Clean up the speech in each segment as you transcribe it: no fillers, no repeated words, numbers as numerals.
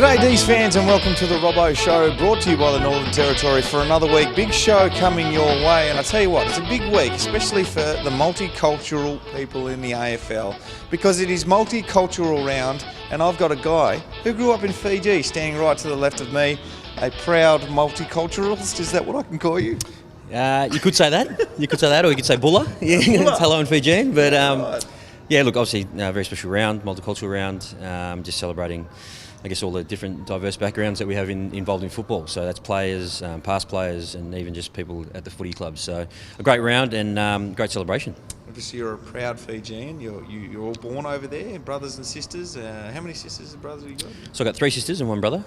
G'day D's fans and welcome to the Robbo Show, brought to you by the Northern Territory for another week. Big show coming your way, and I tell you what, it's a big week, especially for the multicultural people in the AFL, because it is Multicultural Round, and I've got a guy who grew up in Fiji, standing right to the left of me, a proud multiculturalist. Is that what I can call you? You could say that. You could say that, or you could say bulla. Yeah, it's hello in Fijian. But yeah, look, obviously, a very special round, multicultural round, just celebrating, I guess, all the different diverse backgrounds that we have involved in football. So that's players, past players, and even just people at the footy club. So a great round and great celebration. Obviously, you're a proud Fijian. You're all born over there, brothers and sisters. How many sisters and brothers have you got? So I got 3 sisters and 1 brother,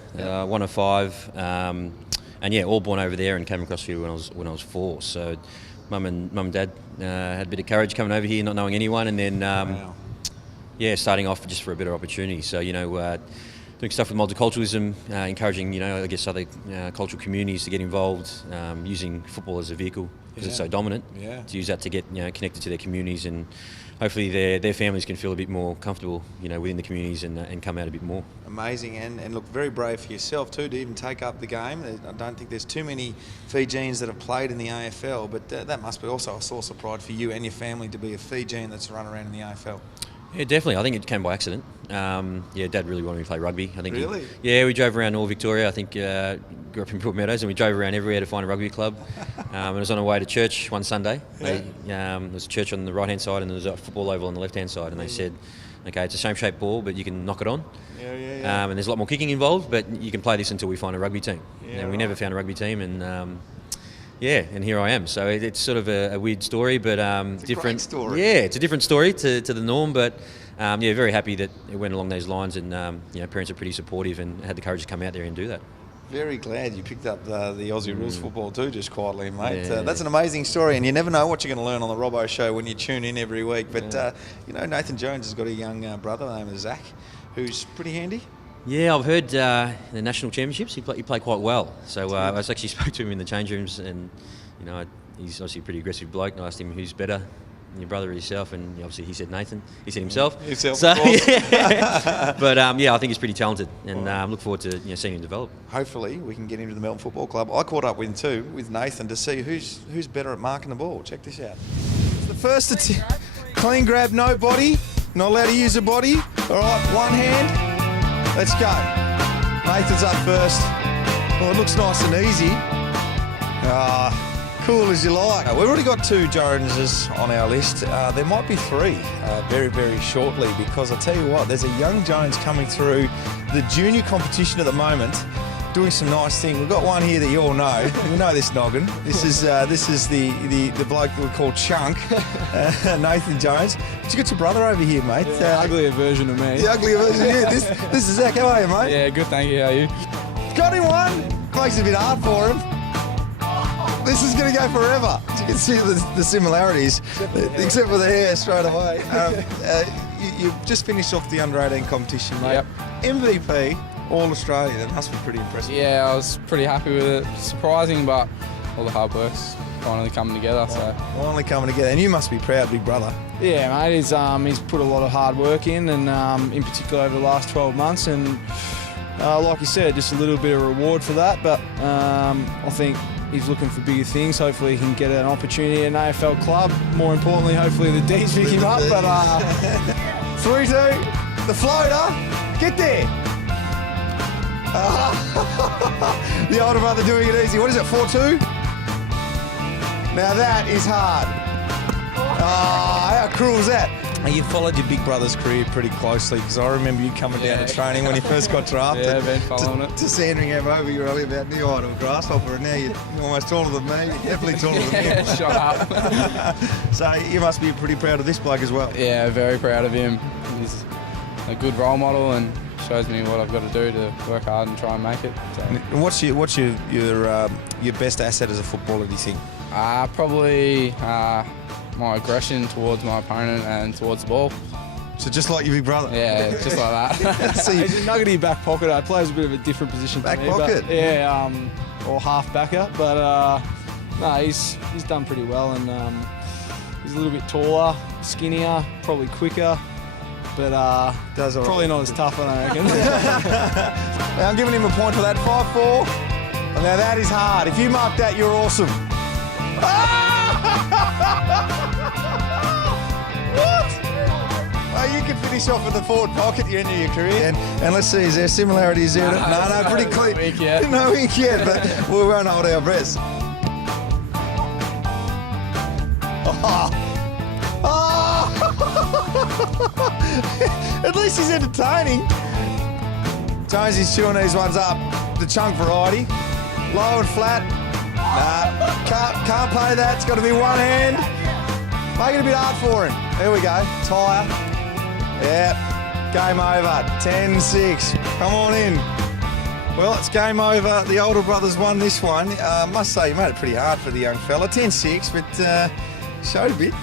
one of 5. And yeah, all born over there and came across here when I was 4. So mum and dad had a bit of courage coming over here, not knowing anyone, and then yeah, starting off just for a better opportunity. So doing stuff with multiculturalism, encouraging I guess other cultural communities to get involved, using football as a vehicle because it's so dominant. Yeah. To use that to get connected to their communities, and hopefully their families can feel a bit more comfortable within the communities and come out a bit more. Amazing, and look, very brave for yourself too to even take up the game. I don't think there's too many Fijians that have played in the AFL, but that must be also a source of pride for you and your family to be a Fijian that's run around in the AFL. Yeah, definitely. I think it came by accident. Dad really wanted me to play rugby. I think. Really? We drove around all Victoria. I think grew up in Broadmeadows, and we drove around everywhere to find a rugby club. And I was on our way to church one Sunday. There was a church on the right-hand side, and there was a football oval on the left-hand side. And they said, "Okay, it's a same-shaped ball, but you can knock it on. And there's a lot more kicking involved, but you can play this until we find a rugby team." And we never found a rugby team, and and here I am. So it's sort of a weird story, but it's different. A great story. Yeah, it's a different story to the norm, but very happy that it went along those lines, and parents are pretty supportive and had the courage to come out there and do that. Very glad you picked up the Aussie rules football too, just quietly, mate. That's an amazing story, and you never know what you're going to learn on the Robbo Show when you tune in every week. But Nathan Jones has got a young brother named Zach, who's pretty handy. Yeah, I've heard the national championships. He played quite well. So I actually spoke to him in the change rooms, and he's obviously a pretty aggressive bloke. And I asked him who's better, your brother or yourself, and obviously he said Nathan. He said himself. So, but I think he's pretty talented, and look forward to seeing him develop. Hopefully we can get him to the Melbourne Football Club. I caught up with him too, with Nathan, to see who's better at marking the ball. Check this out. The first clean grab, no body, not allowed to use the body. All right, one hand. Let's go. Nathan's up first. Well, it looks nice and easy. Cool as you like. We've already got 2 Joneses on our list. There might be 3 very, very shortly, because I tell you what, there's a young Jones coming through the junior competition at the moment, doing some nice thing. We've got one here that you all know. You know this noggin. This is the bloke we call Chunk, Nathan Jones. But you got your brother over here, mate. The uglier version of me. The uglier version of you. This is Zach. How are you, mate? Yeah, good, thank you. How are you? Got him one. Makes it a bit hard for him. This is going to go forever. As you can see the similarities, except for the hair straight away. You've just finished off the under-18 competition, mate. Yep. MVP. All Australian. That must be pretty impressive. Yeah, I was pretty happy with it. Surprising, but all the hard work's finally coming together. So finally coming together, and you must be proud, big brother. Yeah, mate. He's put a lot of hard work in, and in particular over the last 12 months. And like you said, just a little bit of reward for that. But I think he's looking for bigger things. Hopefully, he can get an opportunity in an AFL club. More importantly, hopefully the D's pick him up. But 3-2, the floater, get there. The older brother doing it easy. What is it, 4-2? Now that is hard. How cruel is that? You followed your big brother's career pretty closely, because I remember you coming down to training when he first got drafted. Yeah, been following it. To Sandringham over, you were only about knee height of a grasshopper, and now you're almost taller than me. You're definitely taller than him. Shut up. So you must be pretty proud of this bloke as well. Yeah, very proud of him. He's a good role model and shows me what I've got to do to work hard and try and make it. So. And what's your best asset as a footballer, do you think? Probably my aggression towards my opponent and towards the ball. So just like your big brother? Yeah, just like that. So he's a nuggety back pocket. I plays a bit of a different position back to me. Pocket? But, yeah, or half backer. But no, he's done pretty well, and he's a little bit taller, skinnier, probably quicker. but Does all right. probably not as tough, I reckon. I'm giving him a point for that. 5-4. Now that is hard. If you mark that, you're awesome. What? Oh, you can finish off with a forward pocket at the end of your career. And let's see, is there similarities there? No, pretty clear. No ink yet. No ink yet, but we won't hold our breaths. Oh. At least he's entertaining. Jonesy's chewing these ones up. The chunk variety. Low and flat. Nah, can't pay that. It's got to be one hand. Make it a bit hard for him. There we go. Tyre. Yep. Game over. 10-6. Come on in. Well, it's game over. The older brothers won this one. Must say, you made it pretty hard for the young fella. 10-6, but showed a bit.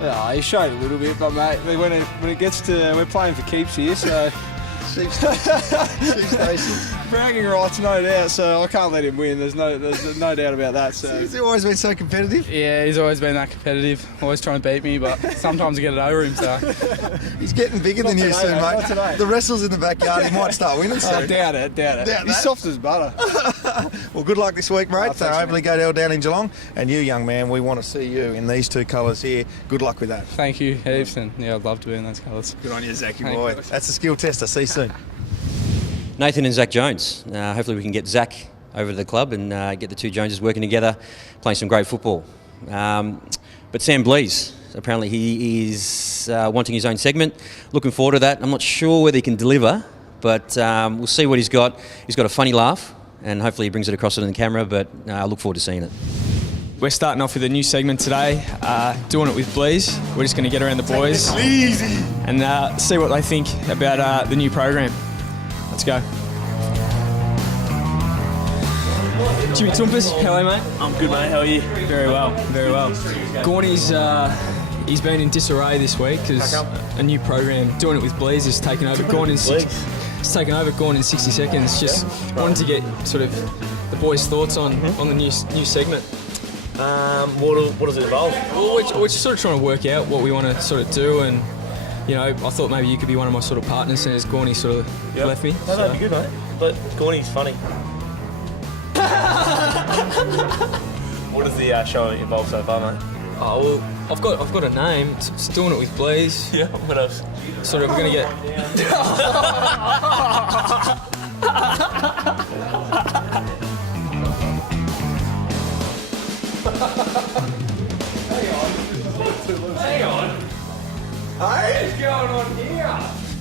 Yeah, he showed a little bit, but mate, when it gets to, we're playing for keeps here, so Sheep station. bragging rights, no doubt. So I can't let him win. There's no doubt about that. So He's always been so competitive. yeah, he's always been that competitive, always trying to beat me, but sometimes I get it over him. So He's getting bigger than you today, soon, mate, mate. not today. The wrestle's in the backyard. He might start winning soon. doubt it. Doubt He's that. soft as butter. Well, good luck this week, mate. Thanks, Hopefully go down in Geelong. And you, young man, we want to see you in these two colours here. Good luck with that. Thank you, heaps, and yeah, I'd love to be in those colours. Good on you, Zachy Thank boy. you. That's a skill tester. See you soon. Nathan and Zach Jones. Hopefully we can get Zach over to the club and get the two Joneses working together, playing some great football. But Sam Blease, apparently he is wanting his own segment. Looking forward to that. I'm not sure whether he can deliver, but we'll see what he's got. He's got a funny laugh, and hopefully he brings it across on the camera, but I look forward to seeing it. We're starting off with a new segment today, doing it with Blease. We're just going to get around the boys and see what they think about the new program. Let's go. Jimmy Tumpus, how are you, mate? I'm good, mate. How are you? Very well, very well. Gorney's he's been in disarray this week because a new program, doing it with Blease, is taken over. Gorn in 60 seconds. Just wanted to get sort of the boys' thoughts on the new segment. What does it involve? Well, we're just sort of trying to work out what we want to sort of do, and you know, I thought maybe you could be one of my sort of partners, and as Gorney sort of left me. No, that'd be good, mate. But Gorney's funny. What does the show involve so far, mate? Oh well, I've got a name. It's doing it with Blease. Yeah. What else? Sort of, we're gonna get.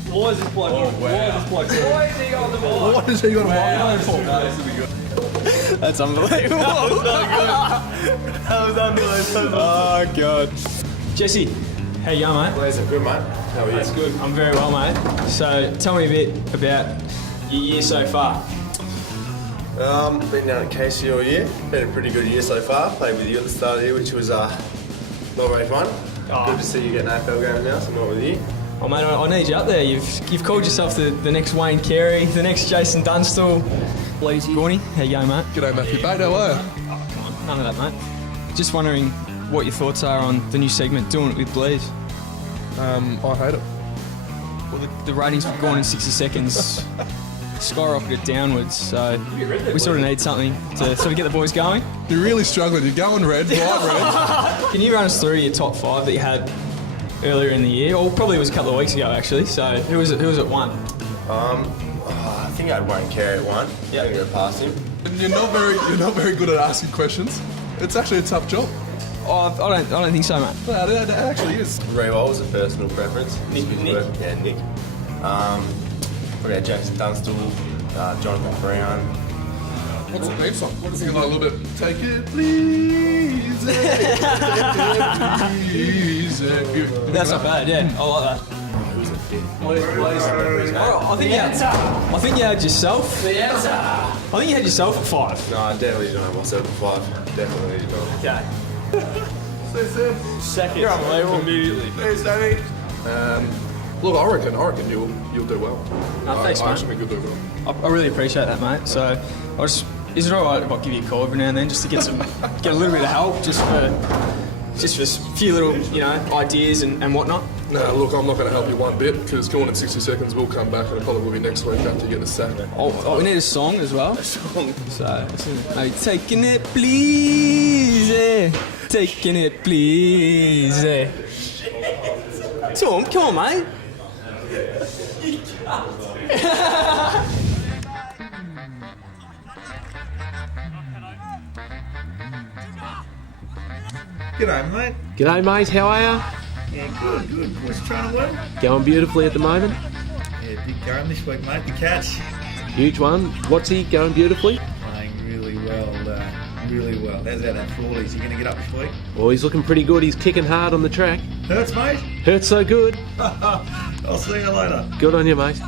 Why is this bloke on? What is he going to That's unbelievable. That was unbelievable. Oh god. Jesse, how you going, mate? Blaze, good, mate. How are you? That's good. I'm very well, mate. So tell me a bit about your year so far. Been down at Casey all year. Been a pretty good year so far. Played with you at the start of the year, which was not very fun. Good to see you getting AFL games now, so I'm not with you. Oh mate, I need you up there. You've called yourself the next Wayne Carey, the next Jason Dunstall. Bleasy. Gorney, how you going, mate? G'day, Matthew Bate, how are you? None of that, mate. Just wondering what your thoughts are on the new segment, doing it with Blease. I hate it. Well, the ratings for Gone in 60 seconds skyrocketed downwards, so we sort of need something to sort of get the boys going. You're really struggling. You're going red, bright red. Can you run us through your top 5 that you had earlier in the year? Or probably it was a couple of weeks ago, actually. So who was at 1? I think I had Wayne Carey at 1. Yeah, I think I passed him. And you're not very good at asking questions. It's actually a tough job. Oh, I don't think so, mate. No, it actually is. Rewell was a personal preference. Nick. Yeah, Nick. We had Jason Dunstall, Jonathan Brown. What's the theme song? What is he like a little bit? Take it, please. Please. That's not bad, yeah. I like that. I think you had yourself. I think you had yourself at 5. No, I definitely didn't have myself at 5. Definitely did not. Okay. Second. You're unbelievable. Immediately. Look, I reckon you'll do well. No, thanks, I mate. actually think you'll do well. I really appreciate that, mate. So, is it alright if I give you a call every now and then just to get a little bit of help, just for a few little, ideas and whatnot? Nah, look, I'm not going to help you one bit because Gone in 60 Seconds will come back and it probably will be next week after you get the sack. Oh, we need a song as well. A song. So, maybe taking it please, taking it please. Tom, come on, mate. G'day, mate. G'day, mate. How are you? Yeah, good. What's training well? Going beautifully at the moment. Yeah, big game this week, mate. The Cats Huge one. What's he going beautifully? playing really well. How's that Frawley's? You going to get up this week? Well, he's looking pretty good. He's kicking hard on the track. Hurts, mate. Hurts so good. I'll see you later. Good on you, mate.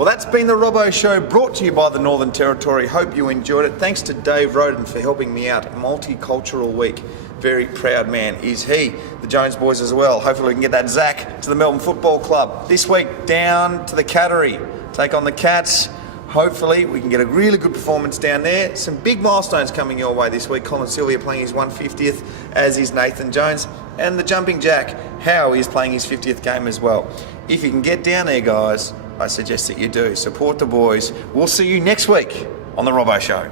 Well, that's been the Robbo Show, brought to you by the Northern Territory. Hope you enjoyed it. Thanks to Dave Roden for helping me out. Multicultural Week. Very proud man is he. The Jones boys as well. Hopefully we can get that Zach to the Melbourne Football Club. This week, down to the Cattery. Take on the Cats. Hopefully we can get a really good performance down there. Some big milestones coming your way this week. Colin Sylvia playing his 150th, as is Nathan Jones. And the Jumping Jack, Howe, is playing his 50th game as well. If you can get down there, guys, I suggest that you do. Support the boys. We'll see you next week on the Robbo Show.